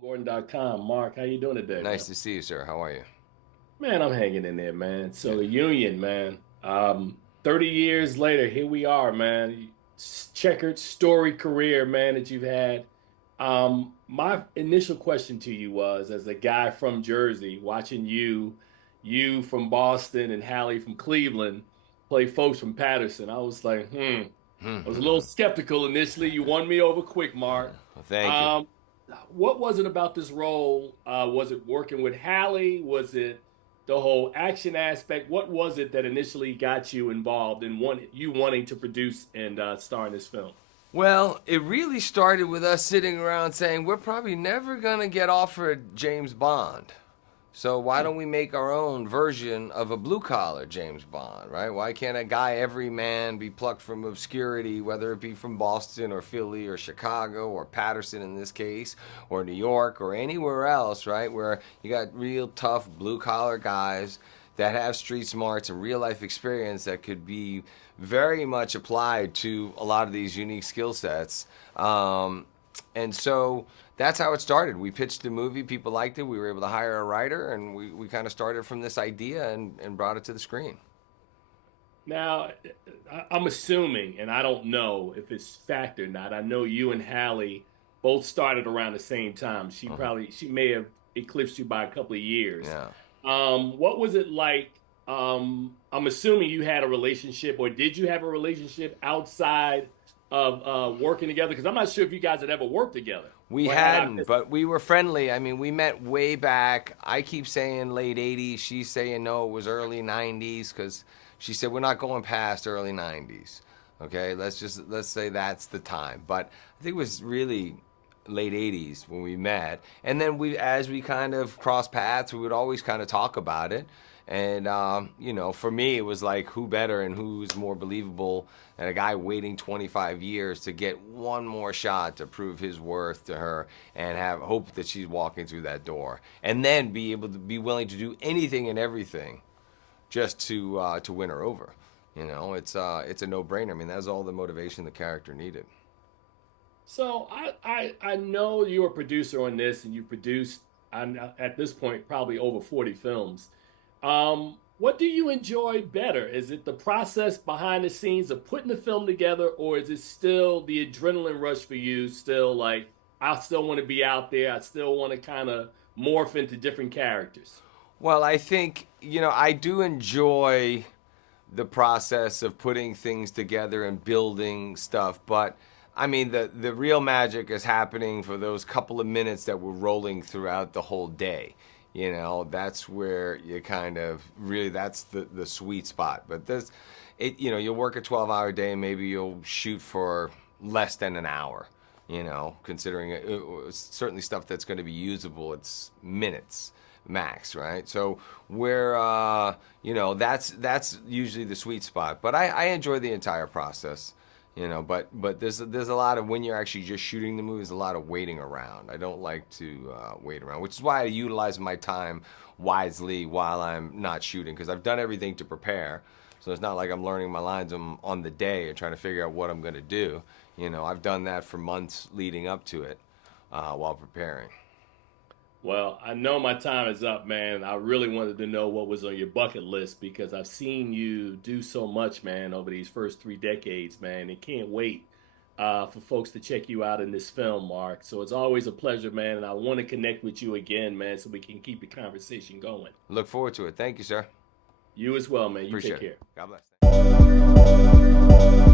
Gordon.com. Mark, how you doing today, man? Nice to see you, sir. How are you? Man, I'm hanging in there, man. So Good. the union, man. 30 years later, here we are, man. Checkered story career, man, that you've had. My initial question to you was, as a guy from Jersey, watching you from Boston and Halle from Cleveland play folks from Patterson, I was like, I was a little skeptical initially. You won me over quick, Mark. Well, thank you. Um, what was it about this role? Was it working with Halle? Was it the whole action aspect? What was it that initially got you involved and you wanting to produce and star in this film? Well, it really started with us sitting around saying we're probably never going to get offered James Bond. So why don't we make our own version of a blue-collar James Bond, right? Why can't a guy, every man, be plucked from obscurity, whether it be from Boston or Philly or Chicago or Patterson in this case, or New York or anywhere else, right? Where you got real tough blue-collar guys that have street smarts and real-life experience that could be very much applied to a lot of these unique skill sets. And so that's how it started. We pitched the movie, people liked it, we were able to hire a writer, and we kind of started from this idea and brought it to the screen. Now, I'm assuming, and I don't know if it's fact or not. I know you and Halle both started around the same time. Uh-huh. She may have eclipsed you by a couple of years. Yeah. What was it like? I'm assuming you had a relationship, or did you have a relationship outside of working together? Because I'm not sure if you guys had ever worked together. We Or had I hadn't, missed? but we were friendly. I mean, we met way back. I keep saying late 80s. She's saying no, it was early 90s because she said we're not going past early 90s. Okay, let's say that's the time. But I think it was really late 80s when we met. And then as we kind of crossed paths, we would always kind of talk about it. And, for me, it was like, who better and who's more believable than a guy waiting 25 years to get one more shot to prove his worth to her and have hope that she's walking through that door. And then be able to be willing to do anything and everything just to win her over. It's a no-brainer. I mean, that's all the motivation the character needed. So I know you're a producer on this, and you produced at this point probably over 40 films. What do you enjoy better? Is it the process behind the scenes of putting the film together, or is it still the adrenaline rush for you? Still like, I still want to be out there. I still want to kind of morph into different characters. Well, I think, I do enjoy the process of putting things together and building stuff, but I mean, the real magic is happening for those couple of minutes that we're rolling throughout the whole day. That's where you kind of really, that's the sweet spot. But you'll work a 12-hour day and maybe you'll shoot for less than an hour, considering certainly stuff that's going to be usable, it's minutes max, right? So that's usually the sweet spot. But I enjoy the entire process. But there's a lot of, when you're actually just shooting the movie, there's a lot of waiting around. I don't like to wait around, which is why I utilize my time wisely while I'm not shooting, because I've done everything to prepare. So it's not like I'm learning my lines on the day and trying to figure out what I'm going to do. I've done that for months leading up to it while preparing. Well, I know my time is up, man. I really wanted to know what was on your bucket list because I've seen you do so much, man, over these first 3 decades, man, and can't wait for folks to check you out in this film, Mark. So it's always a pleasure, man, and I want to connect with you again, man, so we can keep the conversation going. Look forward to it. Thank you, sir. You as well, man. You take Appreciate it. care. God bless.